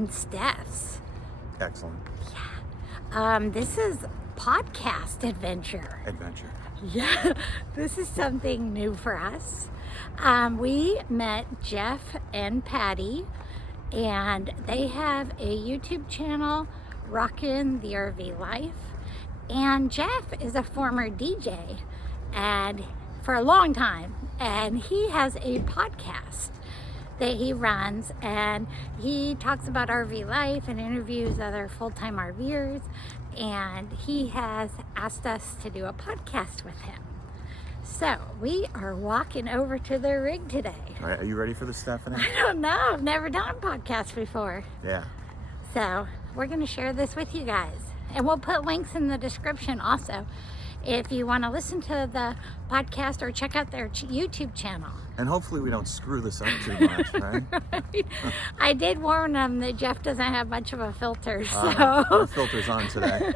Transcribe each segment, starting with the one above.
and Steph's. Excellent. This is podcast adventure. Yeah, this is something new for us. We met Jeff and Patti, and they have a YouTube channel, Rockin' the RV Life. And Jeff is a former DJ and for a long time, and he has a podcast that he runs, and he talks about RV life and interviews other full-time RVers, and he has asked us to do a podcast with him. So we are walking over to their rig today. All right, are you ready for this, Stephanie? I don't know, I've never done a podcast before. Yeah. So we're going to share this with you guys, and we'll put links in the description also if you want to listen to the podcast or check out their YouTube channel. And hopefully we don't screw this up too much, right? I did warn them that Jeff doesn't have much of a filter, so our filter's on today.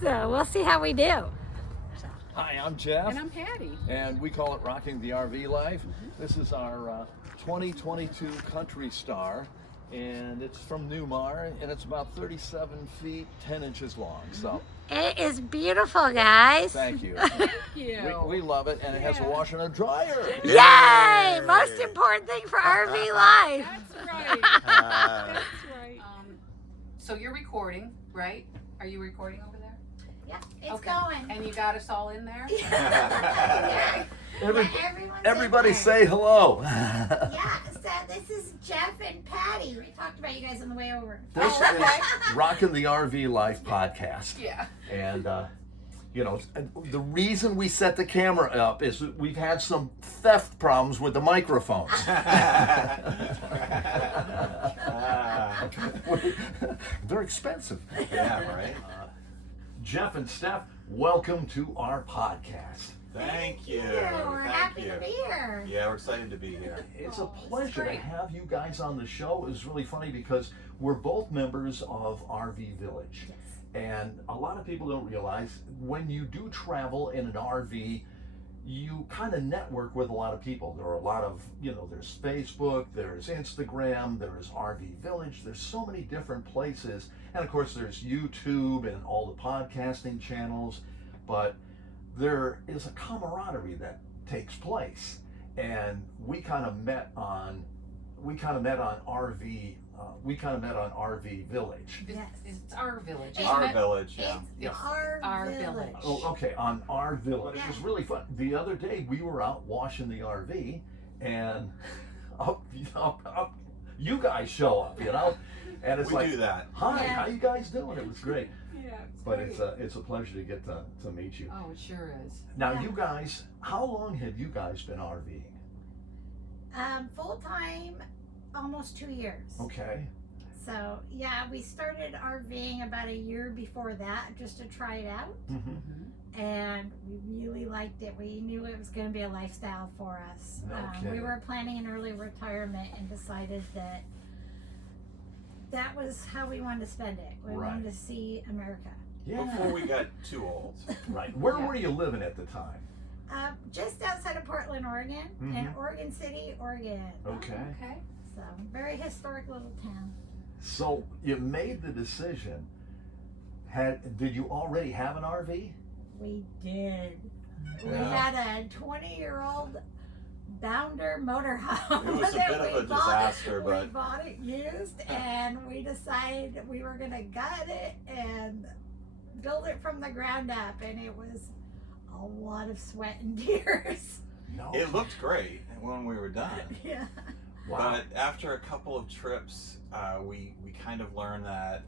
so we'll see how we do. Hi, I'm Jeff. And I'm Patti. And we call it Rocking the RV Life. This is our 2022 Country Star, and it's from Newmar, and it's about 37 feet, 10 inches long. So It is beautiful, guys. thank you. Thank you. We love it, and it has a washer and a dryer. Yay! Most important thing for RV life. That's right. That's right. So you're recording, right? Are you recording over there? Yeah, it's Okay. going. And you got us all in there? Yeah. Everyone's Everybody in there. say hello. Yeah, so this is Jeff and Patti. We talked about you guys on the way over. This Oh, okay. is Rocking the RV Life podcast. Yeah. And, you know, the reason we set the camera up is that we've had some theft problems with the microphones. They're expensive. Yeah, right? Jeff and Steph, welcome to our podcast. Thank you. We're happy to be here. Yeah, we're excited to be here. It's a Oh, it's pleasure to great. have you guys on the show. It was really funny because we're both members of RVillage. And a lot of people don't realize when you do travel in an RV, you kind of network with a lot of people. There are a lot of, you know, there's Facebook, there's Instagram, there's RVillage, there's so many different places. And of course there's YouTube and all the podcasting channels, but there is a camaraderie that takes place. And we kind of met on RVillage. Yes. It's our village. It's isn't it? RVillage, yeah. It's Yeah. our RVillage. village. Oh, okay, on our village. Yeah. It was really fun. The other day we were out washing the RV, and you guys show up, you know, and it's We like, do that. hi, Yeah. how you guys doing? It was great, Yeah, it's but great. it's a pleasure to get to meet you. Oh, it sure is. Now, Yeah. you guys, how long have you guys been RVing? Full time, almost 2 years. Okay, So yeah, we started RVing about a year before that just to try it out, mm-hmm. and we really liked it. We knew it was going to be a lifestyle for us. Okay. We were planning an early retirement and decided that that was how we wanted to spend it. We Right. wanted to see America. Yeah, Before we got too old. right. Where Yeah. were you living at the time? Just outside of Portland, Oregon, in Mhm. Oregon City, Oregon. Okay. Okay. So very historic little town. So you made the decision. Did you already have an RV? We did. We Yeah. had a 20-year-old Bounder motorhome. It was a that bit of we a bought. disaster, We but bought it used, and we decided we were going to gut it and build it from the ground up, and it was a lot of sweat and tears. No. it looked great when we were done. Yeah. Wow. But after a couple of trips, we kind of learned that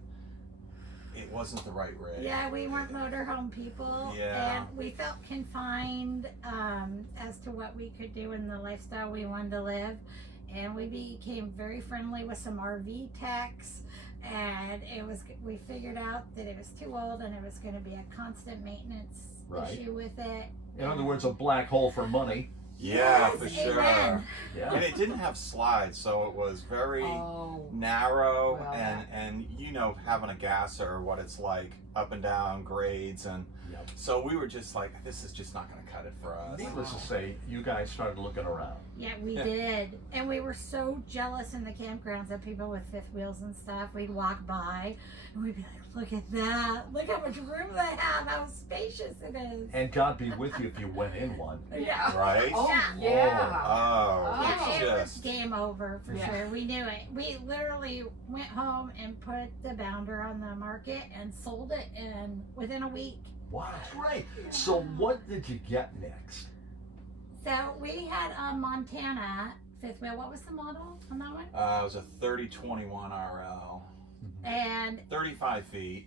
it wasn't the right rig. Yeah, we weren't motorhome people, Yeah. and we felt confined as to what we could do in the lifestyle we wanted to live. And we became very friendly with some RV techs, and we figured out that it was too old and it was going to be a constant maintenance Right. issue with it. In other words, a black hole for money. Yeah, Yes, for sure. amen. Yeah. And it didn't have slides, so it was very Oh. narrow, Well. and you know, having a gasser, what it's like, up and down grades, and Yep. So we were just like, this is just not going to cut it for us. Needless to say, you guys started looking around. Yeah, we did. And we were so jealous in the campgrounds of people with fifth wheels and stuff. We'd walk by and we'd be like, look at that. Look how much room they have, how spacious it is. And God be with you if you went in one. Yeah. Right? Oh, Yeah. yeah. Oh, Yeah, it's it was just... game over for Yeah. sure. We knew it. We literally went home and put the bounder on the market and sold it within a week. Wow, great. So what did you get next? So we had a Montana fifth wheel. What was the model on that one? it was a 3021 RL. And 35 feet.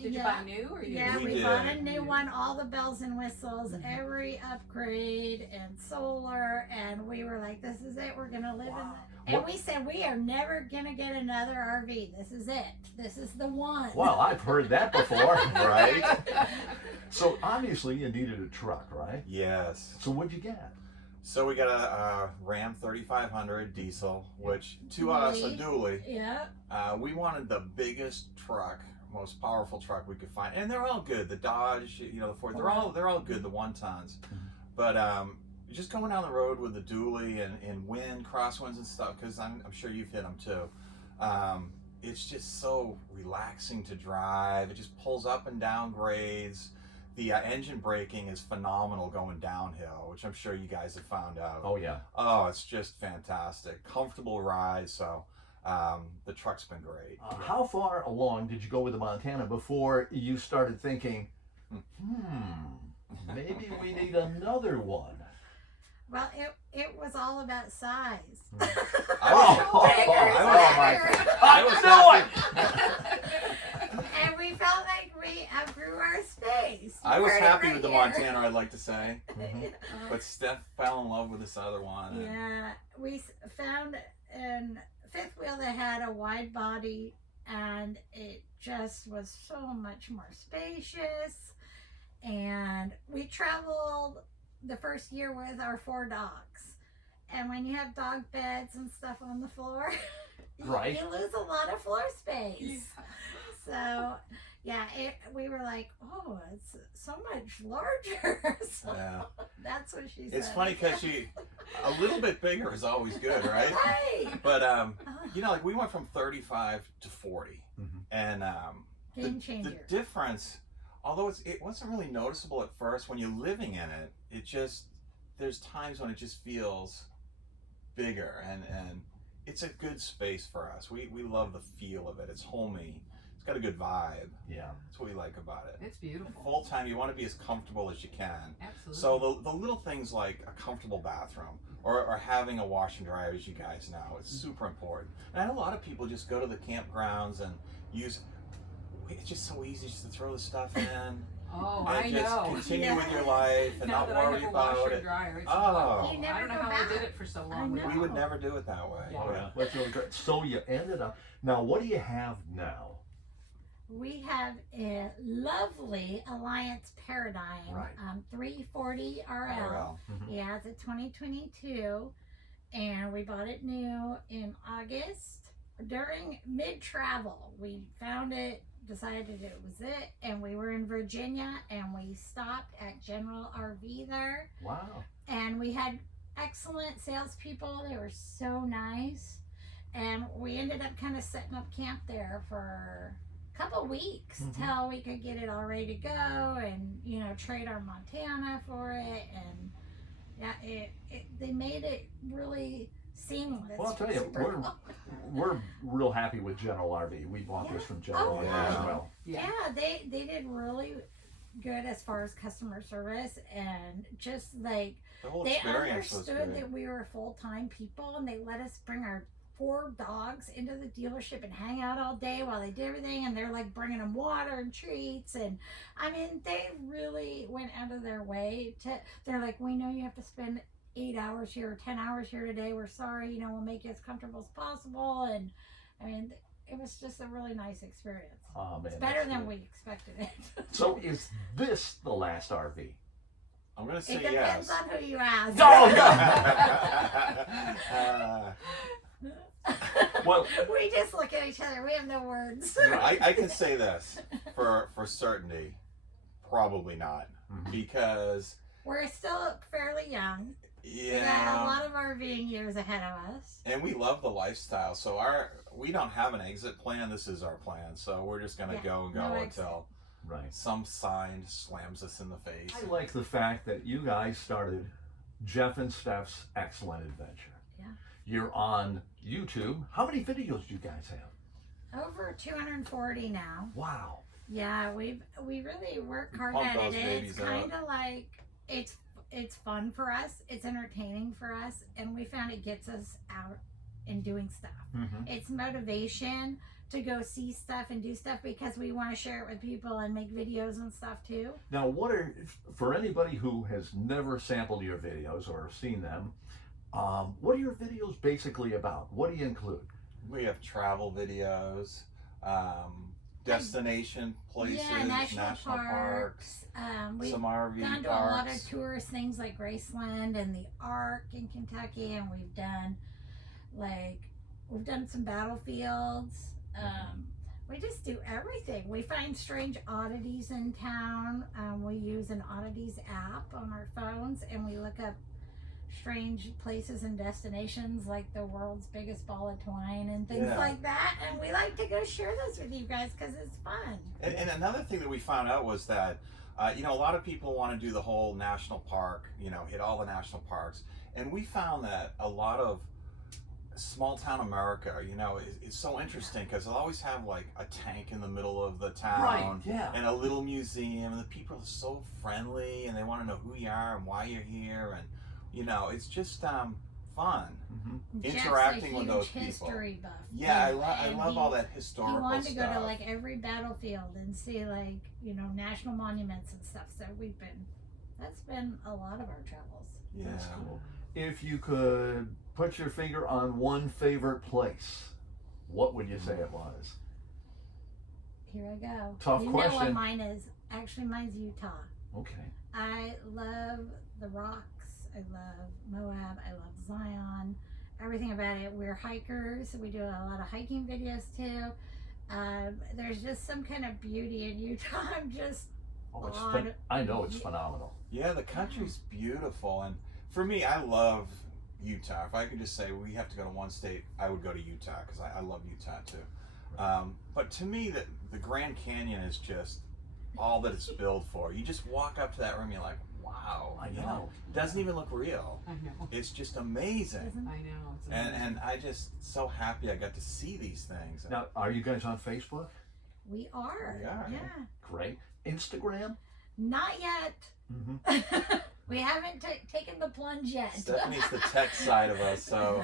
Did you buy new or you? yeah, We we did. bought a new one, all the bells and whistles, every upgrade and solar, and we were like, this is it, we're gonna live in Wow. it. And we said, we are never gonna get another RV. This is it. This is the one. Well, I've heard that before. Right? So obviously you needed a truck, right? Yes. So what'd you get? So we got a Ram 3500 diesel, which to us, a dually. Yeah. We wanted the biggest truck, most powerful truck we could find, and they're all good. The Dodge, the Ford, they're all good. The 1-tons, but just going down the road with the dually and wind, crosswinds and stuff, because I'm sure you've hit them too. It's just so relaxing to drive. It just pulls up and down grades. The engine braking is phenomenal going downhill, which I'm sure you guys have found out. Oh yeah. Oh, it's just fantastic. Comfortable ride, so the truck's been great. How far along did you go with the Montana before you started thinking, maybe we need another one? Well, it was all about size. And we felt like we outgrew our space. I was We're happy right with the here. Montana, I'd like to say, but Steph fell in love with this other one. and- Yeah, we found a fifth wheel that had a wide body, and it just was so much more spacious. And we traveled the first year with our 4 dogs, and when you have dog beds and stuff on the floor, Right. you lose a lot of floor space. So yeah, we were like, oh, it's so much larger. So Yeah. that's what she said. It's funny because a little bit bigger is always good, right? Right. But like we went from 35 to 40, and Game the changer. difference, although it wasn't really noticeable at first when you're living in it, there's times when it just feels bigger, and it's a good space for us. We love the feel of it. It's homey. It's got a good vibe. Yeah. That's what we like about it. It's beautiful. Full time, you want to be as comfortable as you can. Absolutely. So the little things like a comfortable bathroom or having a wash and dryer, as you guys know, it's super important. And I know a lot of people just go to the campgrounds and use. It's just so easy just to throw the stuff in. Oh, and I just know. continue with your life and Now not that I worry have a about washer it. and dryer, it's Oh. You never I don't know go how back. we did it for so I long. know. We would never do it that way. Yeah. Oh yeah. That's really great. So you ended up. Now, what do you have now? We have a lovely Alliance Paradigm, Right. 340 RL. RL. Yeah, it's a 2022, and we bought it new in August. During mid-travel, we found it, decided it was it, and we were in Virginia, and we stopped at General RV there, Wow. and we had excellent salespeople. They were so nice, and we ended up kind of setting up camp there for couple weeks till we could get it all ready to go and trade our Montana for it, and yeah, they made it really seamless. Well, I'll tell you, Super we're real happy with General RV. We bought this from General Oh, RV yeah. as well. yeah, they did really good as far as customer service, and just like The whole they experience was understood good. that we were full-time people, and they let us bring our 4 dogs into the dealership and hang out all day while they did everything, and they're like bringing them water and treats, and I mean they really went out of their way they're like, we know you have to spend 8 hours here or 10 hours here today, we're sorry, we'll make you as comfortable as possible, and I mean it was just a really nice experience. Oh man, It's better that's than good. we expected it. So is this the last RV? I'm gonna say It depends yes. on who you ask. Well, We just look at each other, we have no words. I can say this for certainty. Probably not, because we're still fairly young. yeah, We got a lot of RVing years ahead of us. and we love the lifestyle. So we don't have an exit plan. This is our plan. So we're just gonna go and go until some sign slams us in the face. I like the fact that you guys started Jeff and Steph's Excellent Adventure. Yeah. You're on YouTube. How many videos do you guys have? Over 240 now. Wow. Yeah, we really work hard Pump at those it. babies It's kind of like it's fun for us. It's entertaining for us, and we found it gets us out and doing stuff. It's motivation to go see stuff and do stuff because we want to share it with people and make videos and stuff too. Now, for anybody who has never sampled your videos or seen them, what are your videos basically about? What do you include? We have travel videos, destination places, Yeah, national parks. We've some RV gone to parks. a lot of tourist things like Graceland and the Ark in Kentucky, and we've done some battlefields. We just do everything. We find strange oddities in town. We use an oddities app on our phones, and we look up strange places and destinations like the world's biggest ball of twine and things like that. And we like to go share those with you guys because it's fun. And another thing that we found out was that, a lot of people want to do the whole national park, hit all the national parks. And we found that a lot of small town America, is so interesting because they'll always have like a tank in the middle of the town and a little museum, and the people are so friendly and they want to know who you are and why you're here, and it's just fun interacting with those people. History buff. Yeah, I love all that historical stuff. He wanted to go to like every battlefield and see national monuments and stuff. So that's been a lot of our travels. Yeah. That's cool. If you could put your finger on one favorite place, what would you say it was? Here I go. Tough you question. You know what mine is. Actually, mine's Utah. Okay. I love the rocks. I love Moab. I love Zion. Everything about it. We're hikers. We do a lot of hiking videos too. There's just some kind of beauty in Utah. I'm just I know it's phenomenal. Yeah, the country's beautiful, and for me, I love Utah. If I could just say we have to go to one state, I would go to Utah because I love Utah too. But to me, the Grand Canyon is just all that it's built for. You just walk up to that room, you're like, wow, I know. It doesn't even look real. I know. It's just amazing. I know. It's amazing. And I just so happy I got to see these things. Now, are you guys on Facebook? We are. We are. Yeah. Great. Instagram? Not yet. We haven't taken the plunge yet. Stephanie's the tech side of us, so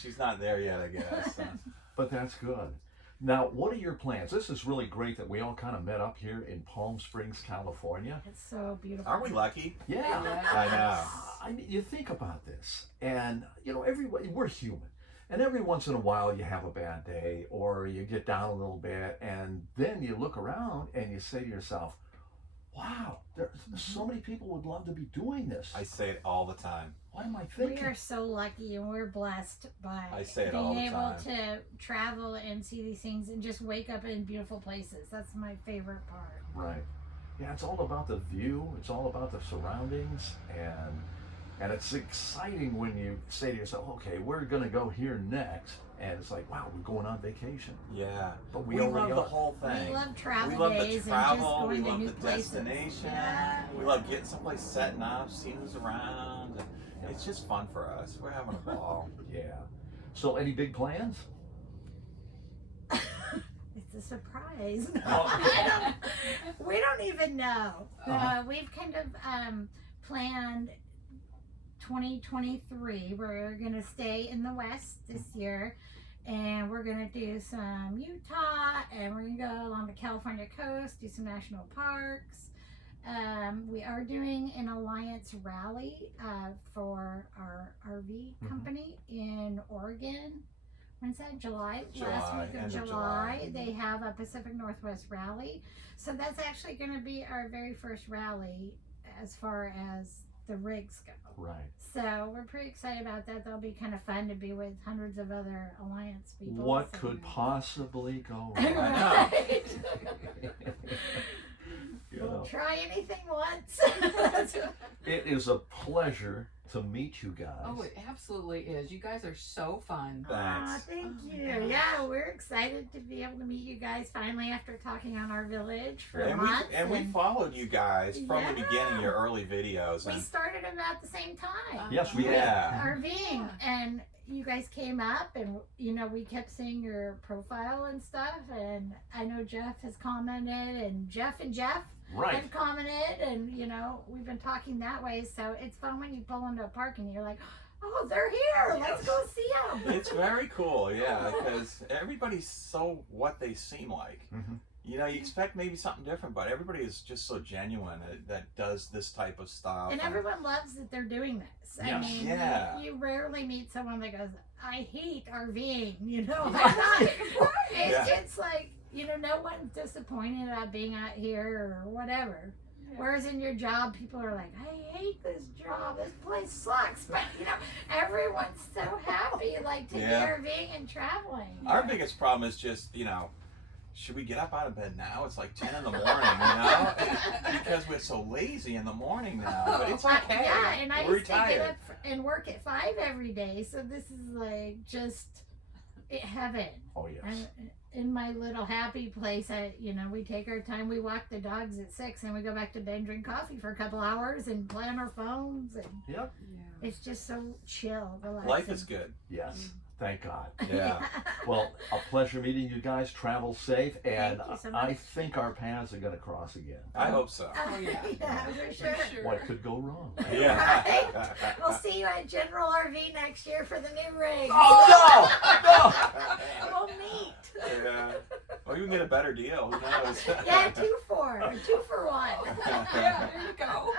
she's not there yet, I guess. But that's good. Now, what are your plans? This is really great that we all kind of met up here in Palm Springs, California. It's so beautiful. Aren't we lucky? Yeah. I know. I mean, you think about this, and we're human, and every once in a while you have a bad day or you get down a little bit, and then you look around and you say to yourself, wow, there's so many people would love to be doing this. I say it all the time. What am I thinking? We are so lucky, and we're blessed by all the being able time. to travel and see these things and just wake up in beautiful places. That's my favorite part. Right. Yeah, it's all about the view. It's all about the surroundings, and it's exciting when you say to yourself, okay, we're going to go here next, and it's like, wow, we're going on vacation. Yeah. But we love the whole thing. We love travel We love the days travel. and We just going love to new the places. destination. Yeah. We love getting someplace setting up, seeing who's around. It's just fun for us. We're having a ball. Yeah. So, any big plans? It's a surprise. Oh. We don't even know. We've kind of planned 2023. We're going to stay in the West this year, and we're going to do some Utah, and we're going to go along the California coast, do some national parks. We are doing an alliance rally for our RV company in Oregon. When's that? July? Last week of end of July. They have a Pacific Northwest rally. So that's actually going to be our very first rally as far as the rigs go. Right. So we're pretty excited about that. That'll be kind of fun to be with hundreds of other alliance people. What So could possibly go I wrong? know. Right. We'll try anything once. It is a pleasure to meet you guys. Oh, it absolutely is. You guys are so fun. Thanks. Thank Oh my you. gosh. Yeah, we're excited to be able to meet you guys finally after talking on RVillage for And months. we followed you guys from the beginning, your early videos. We And started about the same time. Yes, we did. RVing, and you guys came up, and we kept seeing your profile and stuff, and I know Jeff has commented, and Jeff Right. have commented, and we've been talking that way, so it's fun when you pull into a park and you're like, oh, they're here, let's go see them. it's very cool, yeah, because everybody's so what they seem like. Mm-hmm. You expect maybe something different, but everybody is just so genuine that does this type of stuff. And everyone loves that they're doing this. I Yes. mean, Yeah. you rarely meet someone that goes, I hate RVing, I'm not. It's like, no one's disappointed about being out here or whatever. Yeah. Whereas in your job, people are like, I hate this job, this place sucks. But, everyone's so happy, like, to be RVing and traveling. Our biggest problem is just, should we get up out of bed now? It's like 10 in the morning, because we're so lazy in the morning now. But it's okay. Yeah, and I We're used to get retired. up and work at 5 every day, so this is like just heaven. Oh, yes. And in my little happy place, we take our time. We walk the dogs at 6, and we go back to bed and drink coffee for a couple hours and play on our phones. And Yep. Yeah. it's just so chill, relaxing. Life is good. Yes. Thank God. Yeah. Well, a pleasure meeting you guys. Travel safe, and Thank you so much. I think our paths are going to cross again. I hope so. Oh, yeah. For sure. What could go wrong? Yeah. We'll see you at General RV next year for the new rig. Oh no! We'll meet. Yeah. Well, you can get a better deal. Who knows? Yeah, 2 for 1. Yeah, there you go.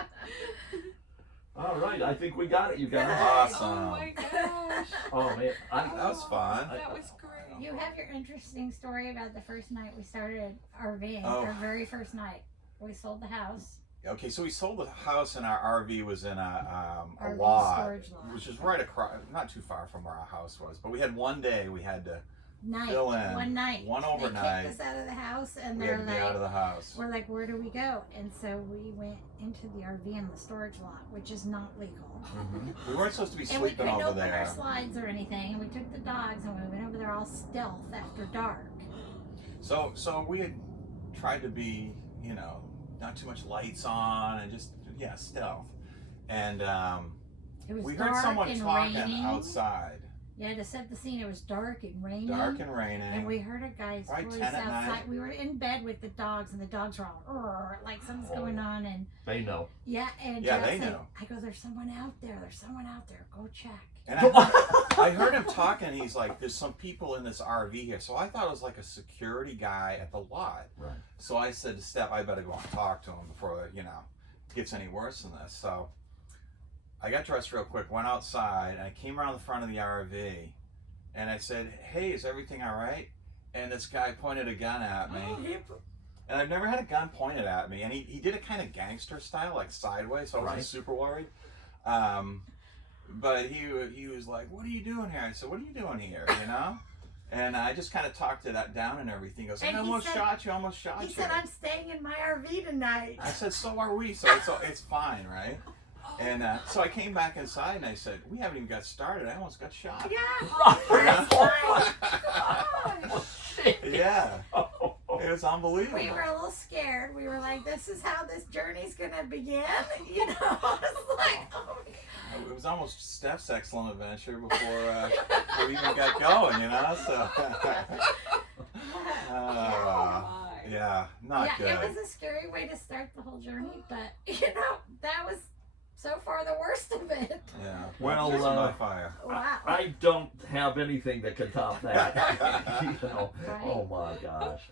All right, I think we got it, you guys. Awesome. Oh my gosh. Oh man, That was fun. That was great. You have your interesting story about the first night we started RVing. Oh. Our very first night. We sold the house. Okay, so we sold the house, and our RV was in a RV lot, storage lot. which is right across, not too far from where our house was. But we had one day we had to One night. one They overnight. kicked us out of the house, and We they're had to be out of like, the house. we're like, where do we go? And so we went into the RV in the storage lot, which is not legal. Mhm. We weren't supposed to be And we sleeping couldn't over open our there. slides or anything. And we took the dogs and we went over there all stealth after dark. So we had tried to be, not too much lights on and just stealth. And It was we dark heard someone and talking raining. outside. Yeah, to set the scene, it was dark and raining. Dark and raining. And we heard a guy's Right, voice 10 at outside. night. We were in bed with the dogs, and the dogs were all like something's going on. And They know. yeah, and Yeah, Jeff they said, know. I go, there's someone out there. There's someone out there. Go check. And I heard him talking. He's like, "There's some people in this RV here." So I thought it was like a security guy at the lot. Right. So I said to Steph, "I better go and talk to him before it gets any worse than this." So I got dressed real quick, went outside, and I came around the front of the RV, and I said, "Hey, is everything all right?" And this guy pointed a gun at me. And I've never had a gun pointed at me. And he did it kind of gangster style, like sideways, so I wasn't Right. super worried. But he was like, "What are you doing here?" I said, "What are you doing here?" And I just kind of talked it down and everything. He goes, And "I he almost said- shot you, almost shot you." He said, I'm staying in my RV tonight. I said, "So are we, so it's fine, right?" And so I came back inside and I said, "We haven't even got started. I almost got shot." Yeah. That's right. Yeah. It was unbelievable. We were a little scared. We were like, this is how this journey's going to begin. It's like, oh. It was almost Steph's excellent adventure before we even got going, So, yeah, not Yeah, good. it was a scary way to start the whole journey, but, that was so far the worst of it. Yeah. Well, Baptism by fire. Wow. I don't have anything that can top that. Right. Oh my gosh.